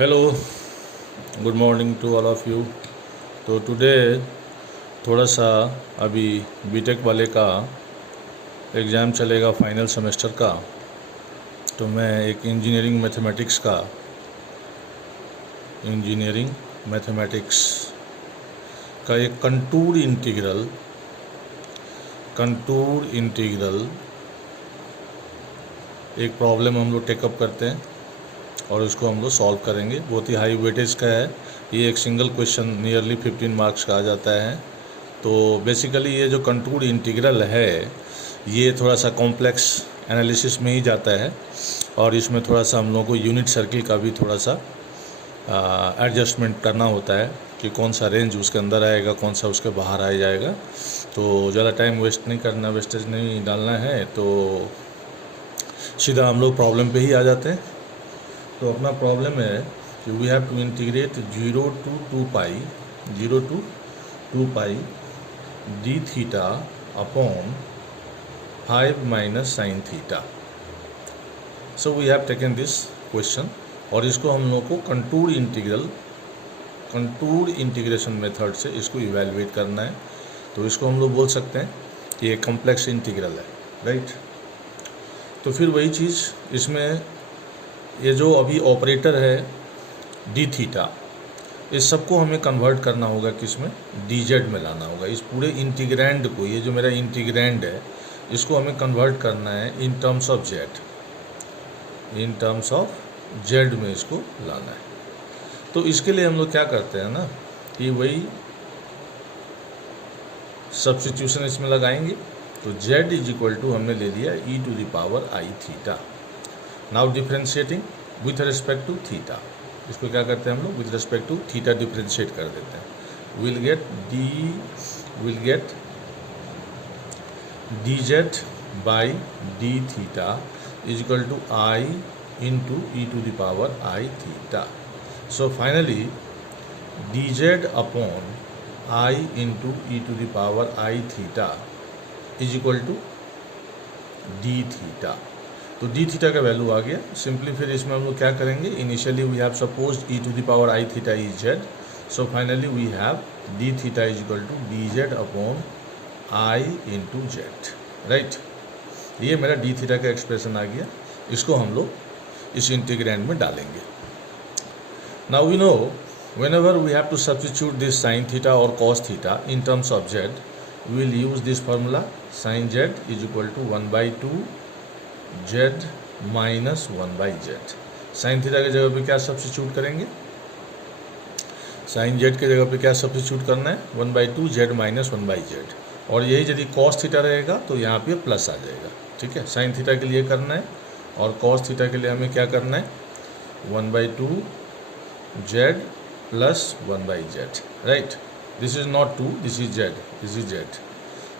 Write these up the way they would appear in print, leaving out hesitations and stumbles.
Hello, good morning to all of you. तो today थोड़ा सा अभी बीटेक वाले का एग्ज़ाम चलेगा फाइनल सेमेस्टर का। तो मैं एक इंजीनियरिंग मैथमेटिक्स का एक कंटूर इंटीग्रल एक प्रॉब्लम हम लोग टेकअप करते हैं और उसको हम लोग सॉल्व करेंगे। बहुत ही हाई वेटेज का है ये, एक सिंगल क्वेश्चन नियरली 15 मार्क्स का आ जाता है। तो बेसिकली ये जो कंटूर इंटीग्रल है ये थोड़ा सा कॉम्प्लेक्स एनालिसिस में ही जाता है और इसमें थोड़ा सा हम लोगों को यूनिट सर्किल का भी थोड़ा सा एडजस्टमेंट करना होता है कि कौन सा रेंज उसके अंदर आएगा, कौन सा उसके बाहर आ जाएगा। तो ज़्यादा टाइम वेस्टेज नहीं डालना है, तो सीधा हम लोग प्रॉब्लम पे ही आ जाते हैं। तो अपना प्रॉब्लम है कि we have to integrate 0 to 2 pi d theta upon 5 minus sine theta. So we have taken this question और इसको हम लोग को कंटूर इंटीग्रेशन मेथड से इसको इवेलुएट करना है। तो इसको हम लोग बोल सकते हैं कि ये कॉम्प्लेक्स इंटीग्रल है, राइट। तो फिर वही चीज़ इसमें ये जो अभी ऑपरेटर है डी थीटा, इस सबको हमें कन्वर्ट करना होगा किसमें, डी जेड में लाना होगा। इस पूरे इंटीग्रैंड को, ये जो मेरा इंटीग्रैंड है, इसको हमें कन्वर्ट करना है इन टर्म्स ऑफ जेड में इसको लाना है। तो इसके लिए हम लोग क्या करते हैं ना कि वही सब्स्टिट्यूशन इसमें लगाएंगे। तो z इज इक्वल टू हमने ले लिया e⁻i theta. Now differentiating with respect to theta, इसको क्या करते हैं हम लोग, with respect to theta differentiate कर देते हैं। Will get dz by d theta is equal to i into e⁻i theta. So finally dz upon i into e⁻i theta is equal to d theta. तो d theta का value आ गया। Simply फिर इसमें हम लोग क्या करेंगे, initially we have supposed e⁻i theta is z. So finally we have d theta is equal to d z upon i into z, right. ये मेरा डी थीटा का एक्सप्रेशन आ गया। इसको हम लोग इस इंटीग्रैंड में डालेंगे। Now we know whenever we have to substitute this sin theta or cos theta in terms of z, we will use this formula sin z is equal to 1/2 z minus 1/z। sin theta की जगह पे क्या substitute करेंगे, sin z की जगह पे क्या substitute करना है, 1/2 z minus 1/z। और यही यदि cos थीटा रहेगा तो यहाँ पे प्लस आ जाएगा, ठीक है। sin थीटा के लिए करना है और cos थीटा के लिए हमें क्या करना है, 1/2 z plus 1/z, right. This is not 2, this is z।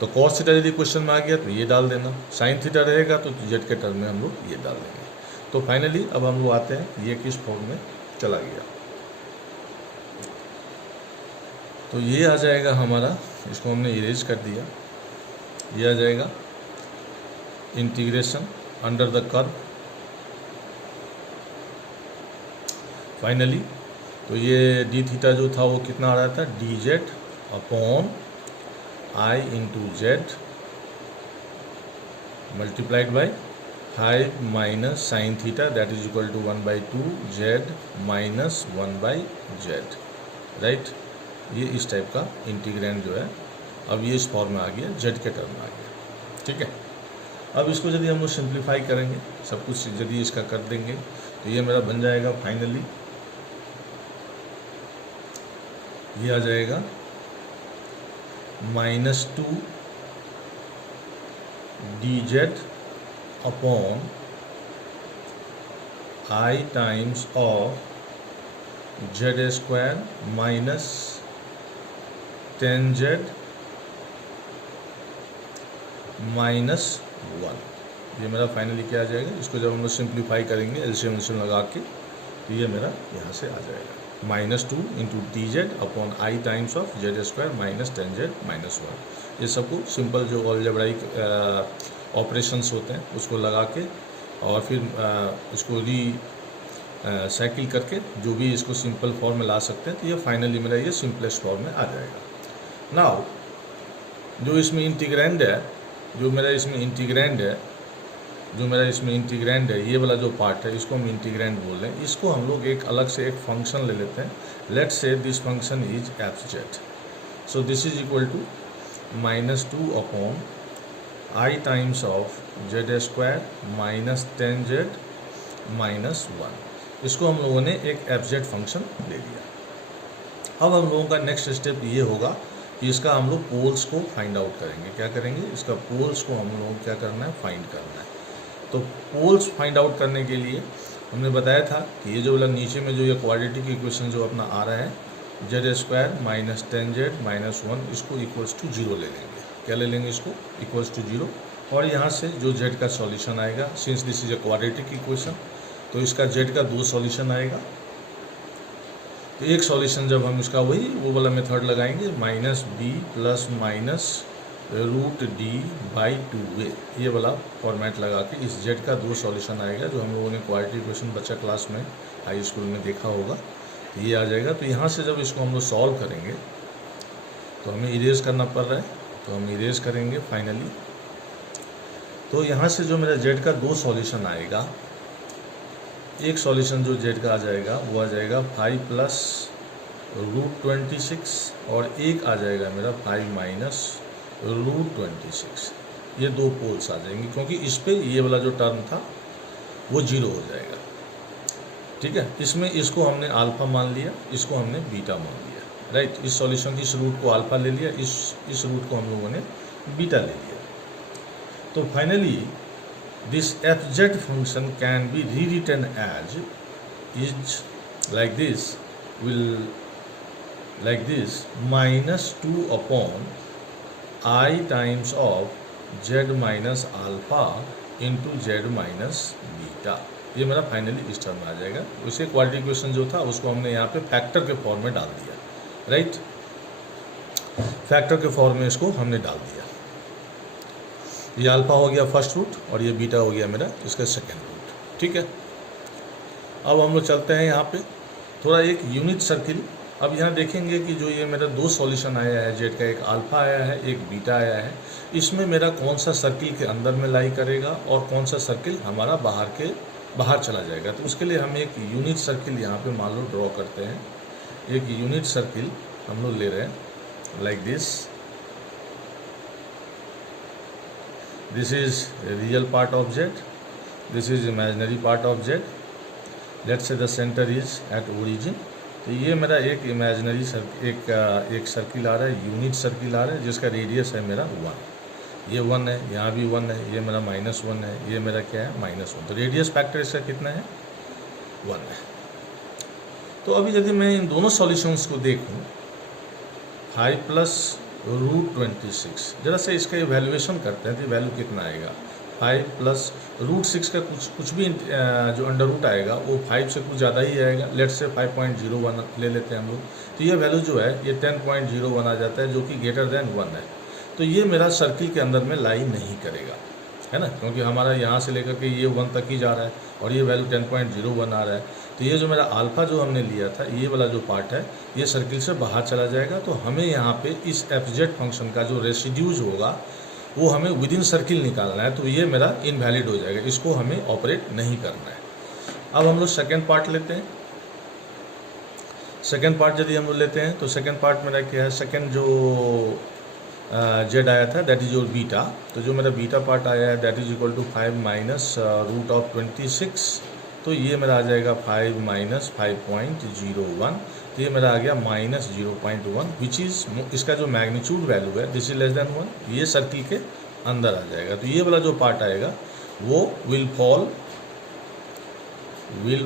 तो cos थीटा यदि क्वेश्चन में आ गया तो ये डाल देना, sin थीटा रहेगा तो z के टर्म में हम लोग ये डाल देंगे। तो फाइनली अब हम लोग आते हैं ये किस फॉर्म में चला गया। तो ये आ जाएगा हमारा, इसको हमने इरेज कर दिया, ये आ जाएगा integration under the curve. Finally तो ये डी थीटा जो था वो कितना आ रहा था, d z upon i into z multiplied by 5 minus sine theta that is equal to 1/2 z minus 1/z, right. ये इस टाइप का इंटीग्रैंड जो है अब ये इस फॉर्म में आ गया, जेड के टर्म में आ गया, ठीक है। अब इसको यदि हम लोग सिंप्लीफाई करेंगे, सब कुछ यदि इसका कर देंगे तो ये मेरा बन जाएगा फाइनली, ये आ जाएगा -2 D z upon I times of z square minus 10z minus 1। ये मेरा फाइनली क्या आ जाएगा, इसको जब हम लोग सिंप्लीफाई करेंगे एलसीएम लगा के तो ये मेरा यहाँ से आ जाएगा -2 into D z upon I times of z square minus 10z minus 1। ये सबको सिंपल जो अलजेब्राइक ऑपरेशंस होते हैं उसको लगा के और फिर इसको साइकिल करके जो भी इसको सिंपल फॉर्म में ला सकते हैं, तो ये फाइनली मेरा ये सिंपलेस्ट फॉर्म में आ जाएगा। नाउ जो इसमें इंटीग्रैंड है, जो मेरा इसमें इंटीग्रैंड है, ये वाला जो पार्ट है इसको हम इंटीग्रैंड बोल रहे हैं। इसको हम लोग एक अलग से एक फंक्शन ले लेते हैं। Let's say this function is f z, so this is equal to -2 upon I times of z square minus 10z minus 1। इसको हम लोगों ने एक एफजेड फंक्शन ले लिया। अब हम लोगों का नेक्स्ट स्टेप ये होगा कि इसका हम लोग पोल्स को फाइंड आउट करेंगे। क्या करेंगे? इसका पोल्स को हम लोगों को क्या करना है? फाइंड करना है। तो पोल्स फाइंड आउट करने के लिए हमने बताया था कि ये जो वाला नीचे में जो ये क्वाड्रेटिक इक्वेशन जो अपना आ रहा है Z square minus 10z minus 1, इसको इक्वल्स टू 0 ले लेंगे। क्या ले लेंगे? इसको इक्वल्स टू 0। और यहाँ से जो z का सॉल्यूशन आएगा, since this is a quadratic equation, तो इसका z का 2 सॉल्यूशन आएगा। तो एक सॉल्यूशन जब हम इसका वही वो वाला मेथड लगाएंगे, -b प्लस माइनस √d/2a, ये वाला फॉर्मेट लगा के इस z का 2 सॉल्यूशन आएगा, जो हम लोगों ने क्वाड्रेटिक इक्वेशन बच्चा क्लास में हाई स्कूल में देखा होगा। तो ये आ जाएगा। तो यहाँ से जब इसको हम लोग सॉल्व करेंगे तो हमें इरेज करना पड़ रहा है, तो हम इरेज करेंगे फाइनली। तो यहाँ से जो मेरा z का 2 सॉल्यूशन आएगा, एक सॉल्यूशन जो z का आ जाएगा वो आ जाएगा 5 प्लस √26 और एक आ जाएगा मेरा 5 माइनस √26। ये 2 पोल्स आ जाएंगे, क्योंकि इस पे ये वाला जो टर्म था वो 0 हो जाएगा। ठीक है, इसमें इसको हमने अल्फ़ा मान लिया, इसको हमने बीटा मान लिया, राइट। इस सॉल्यूशन की इस रूट को अल्फ़ा ले लिया, इस रूट को हम लोगों ने बीटा ले लिया। तो finally this fz function can be rewritten as is like this, -2 upon I times of z minus alpha into z minus beta। ये मेरा फाइनली इस टर्म में आ जाएगा। उसे क्वाड्रेटिक इक्वेशन जो था उसको हमने यहाँ पे फैक्टर के फॉर्म में डाल दिया, राइट। फैक्टर के फॉर्म में इसको हमने डाल दिया। ये अल्फा हो गया फर्स्ट रूट और ये बीटा हो गया मेरा इसका सेकेंड रूट। ठीक है, अब हम लोग चलते हैं यहाँ पे थोड़ा एक यूनिट सर्किल। अब यहाँ देखेंगे कि जो ये मेरा 2 सॉल्यूशन आया है जेड का, एक अल्फा आया है, एक बीटा आया है, इसमें मेरा कौन सा सर्किल के अंदर में लाई करेगा और कौन सा सर्किल हमारा बाहर चला जाएगा। तो उसके लिए हम एक यूनिट सर्किल यहाँ पे मान लो ड्रॉ करते हैं। एक यूनिट सर्किल हम लोग ले रहे हैं like this. This is a real part of z, this is imaginary part of z. Let's say the center is at origin। तो ये मेरा एक इमेजिनरी एक सर्किल आ रहा है, यूनिट सर्किल आ रहा है, जिसका रेडियस है मेरा 1। ये 1 है, यहाँ भी 1 है, ये मेरा -1 है, ये मेरा क्या है -1। तो रेडियस फैक्टर इसका कितना है? 1 है। तो अभी यदि मैं इन दोनों सॉल्यूशंस को देखूँ, 5 प्लस √26, जरा से इसका इवैल्यूएशन करते हैं तो वैल्यू कितना आएगा? 5 प्लस √6 का कुछ भी जो अंडर रूट आएगा वो 5 से कुछ ज़्यादा ही आएगा। लेट्स से 5.01 ले लेते हैं हम लोग। तो ये वैल्यू जो है ये 10.01 आ जाता है, जो कि ग्रेटर देन 1 है। तो ये मेरा सर्किल के अंदर में लाई नहीं करेगा, है ना, क्योंकि हमारा यहाँ से लेकर के ये 1 तक ही जा रहा है और ये वैल्यू 10.01 आ रहा है। तो ये जो मेरा अल्फ़ा जो हमने लिया था, ये वाला जो पार्ट है ये सर्किल से बाहर चला जाएगा। तो हमें यहाँ पे इस एफजेड फंक्शन का जो रेसिड्यूज होगा वो हमें विद इन सर्किल निकालना है। तो ये मेरा इनवैलिड हो जाएगा, इसको हमें ऑपरेट नहीं करना है। अब हम लोग सेकेंड पार्ट लेते हैं। सेकेंड पार्ट यदि हम लोग लेते हैं तो सेकेंड पार्ट मेरा क्या है? सेकेंड जो जेड आया था दैट इज योर बीटा। तो जो मेरा बीटा पार्ट आया है that is equal to 5 minus √26। तो ये मेरा आ जाएगा 5 माइनस 5.01। तो ये मेरा आ गया -0.1, विच इज़ इसका जो मैग्नीट्यूड वैल्यू है दिस इज लेस देन 1। ये सर्किल के अंदर आ जाएगा। तो ये वाला जो पार्ट आएगा वो will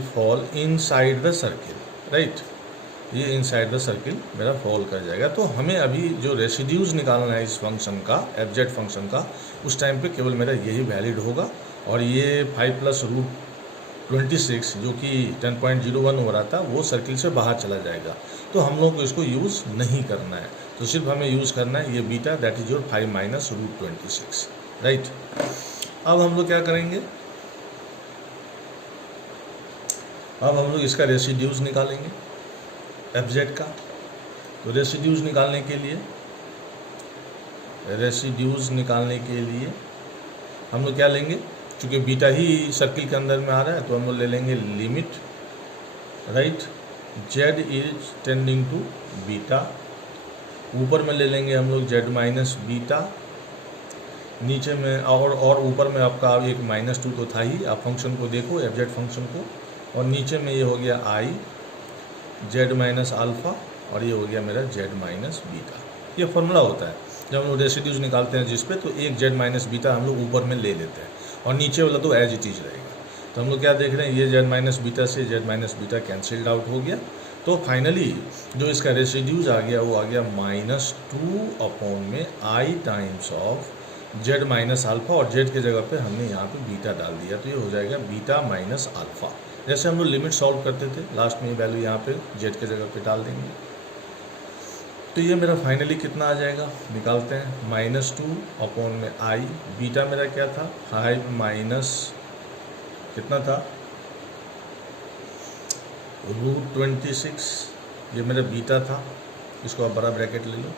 fall inside the circle, right. ये इनसाइड द सर्किल मेरा फॉल कर जाएगा। तो हमें अभी जो रेसिड्यूज निकालना है इस फंक्शन का, एफजेड फंक्शन का, उस टाइम पे केवल मेरा यही वैलिड होगा। और ये 5 प्लस √26 जो कि 10.01 हो रहा था वो सर्किल से बाहर चला जाएगा। तो हम लोग को इसको यूज़ नहीं करना है, तो सिर्फ हमें यूज़ करना है ये beta that is your 5 minus √26, right. अब हम लोग क्या करेंगे? अब हम लोग इसका रेसिड्यूज निकालेंगे एफ जेड का। तो रेसिड्यूज निकालने के लिए हम लोग क्या लेंगे, चूँकि बीटा ही सर्किल के अंदर में आ रहा है तो हम लोग ले लेंगे limit, right, z is tending to beta. ऊपर में ले लेंगे हम लोग जेड माइनस बीटा, नीचे में और ऊपर में आपका एक -2 तो था ही। आप फंक्शन को देखो, एफ जेड फंक्शन को, और नीचे में ये हो गया आई जेड माइनस अल्फ़ा, और ये हो गया मेरा जेड माइनस बीटा। ये फॉर्मूला होता है जब हम लोग रेसिड्यूज निकालते हैं जिस पे, तो एक जेड माइनस बीटा हम लोग ऊपर में ले लेते हैं और नीचे वाला तो एज इट इज रहेगा। तो हम लोग क्या देख रहे हैं, ये जेड माइनस बीटा से Z minus beta cancelled out हो गया। तो फाइनली जो इसका रेसिड्यूज आ गया वो आ गया -2 अपॉन में I times of Z minus alpha, और जेड के जगह पे हमने यहाँ पे बीटा डाल दिया, तो ये हो जाएगा बीटा माइनस अल्फ़ा। जैसे हम लोग लिमिट सॉल्व करते थे, लास्ट में ये वैल्यू यहाँ पे जेड के जगह पे डाल देंगे। तो ये मेरा फाइनली कितना आ जाएगा, निकालते हैं, -2 अपॉन में आई, बीटा मेरा क्या था 5 माइनस कितना था √26, ये मेरा बीटा था, इसको आप बड़ा ब्रैकेट ले लो,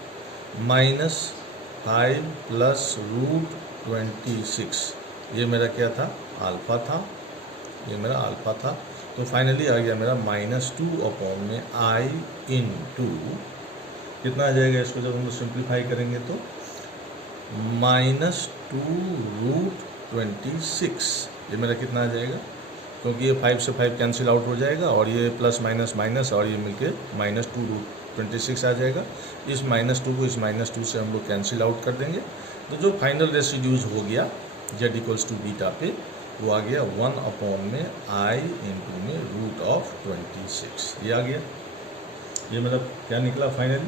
-5 प्लस √26, ये मेरा क्या था अल्फ़ा था, ये मेरा अल्फ़ा था। तो फाइनली आ गया मेरा -2 अपॉन में आई इंटू कितना आ जाएगा, इसको जब हम लोग सिंप्लीफाई करेंगे तो -2√26, ये मेरा कितना आ जाएगा, क्योंकि ये 5 से 5 कैंसिल आउट हो जाएगा और ये प्लस माइनस माइनस और ये मिलके -2√26 आ जाएगा। इस -2 को इस -2 से हम लोग कैंसिल आउट कर देंगे। तो जो फाइनल रेसिड्यूज हो गया जेड इक्वल्स टू बीटा पे, वो आ गया 1 अपॉन में आई इंटू में √26, ये आ गया। ये मतलब क्या निकला फाइनली,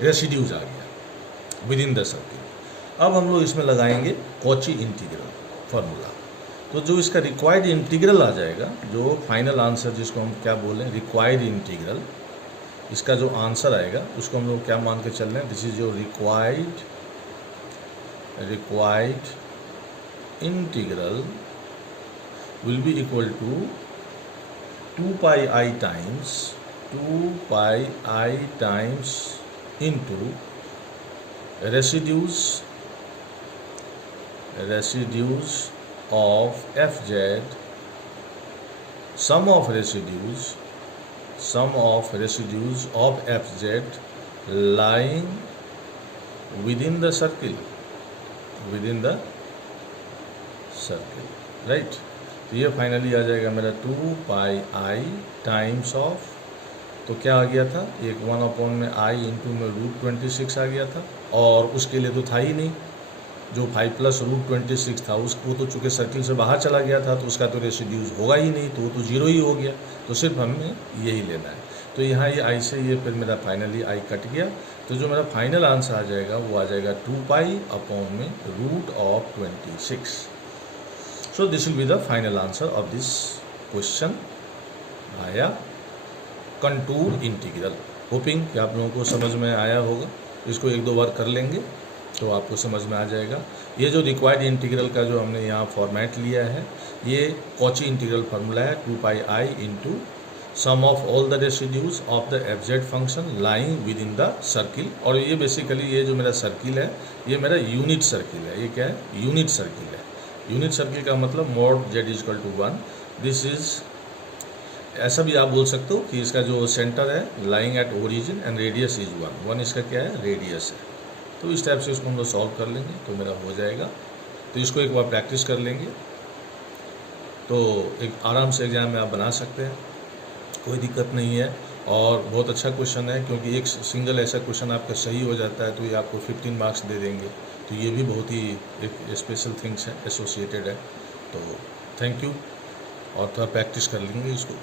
रेसिड्यूज आ गया विद इन द सर्किल। अब हम लोग इसमें लगाएंगे कॉची इंटीग्रल फार्मूला। तो जो इसका रिक्वायर्ड इंटीग्रल आ जाएगा, जो फाइनल आंसर जिसको हम क्या बोलें रिक्वायर्ड इंटीग्रल, इसका जो आंसर आएगा उसको हम लोग क्या मान के चल रहे हैं, this is your required integral will be equal to 2 pi i times into residues of fz, sum of residues of fz lying within the circle, right। तो ये फाइनली आ जाएगा मेरा 2 पाई आई टाइम्स ऑफ, तो क्या आ गया था, एक 1 upon में आई इंटू में √26 आ गया था, और उसके लिए तो था ही नहीं, जो 5 प्लस √26 था उसको तो चूँकि सर्किल से बाहर चला गया था तो उसका तो रेसिड्यूज होगा ही नहीं, तो वो तो 0 ही हो गया। तो सिर्फ हमें यही लेना है। तो यहाँ ये आई से ये फिर मेरा फाइनली आई कट गया, तो जो मेरा फाइनल आंसर आ जाएगा वो आ जाएगा 2 पाई अपॉन में √26। So this will be the final answer of this question आया कंटूर इंटीग्रल। होपिंग कि आप लोगों को समझ में आया होगा। इसको 1-2 बार कर लेंगे तो आपको समझ में आ जाएगा। ये जो रिक्वायर्ड इंटीग्रल का जो हमने यहाँ फॉर्मेट लिया है, ये कॉची इंटीग्रल फार्मूला है 2 pi I into sum of all the residues of the F Z function lying within the circle. और ये बेसिकली ये जो मेरा सर्किल है ये मेरा यूनिट सर्किल है। ये क्या है, यूनिट सर्किल है। यूनिट सर्किल का मतलब mod z is equal to 1। This is, ऐसा भी आप बोल सकते हो कि इसका जो सेंटर है lying at origin and radius is 1 इसका क्या है, रेडियस है। तो इस टाइप से इसको हम लोग सॉल्व कर लेंगे तो मेरा हो जाएगा। तो इसको एक बार प्रैक्टिस कर लेंगे तो एक आराम से एग्जाम में आप बना सकते हैं, कोई दिक्कत नहीं है। और बहुत अच्छा क्वेश्चन है, क्योंकि एक सिंगल ऐसा क्वेश्चन आपका सही हो जाता है तो ये आपको 15 मार्क्स दे देंगे। तो ये भी बहुत ही एक स्पेशल थिंग्स है, एसोसिएटेड है। तो थैंक यू, और थोड़ा प्रैक्टिस कर लेंगे इसको।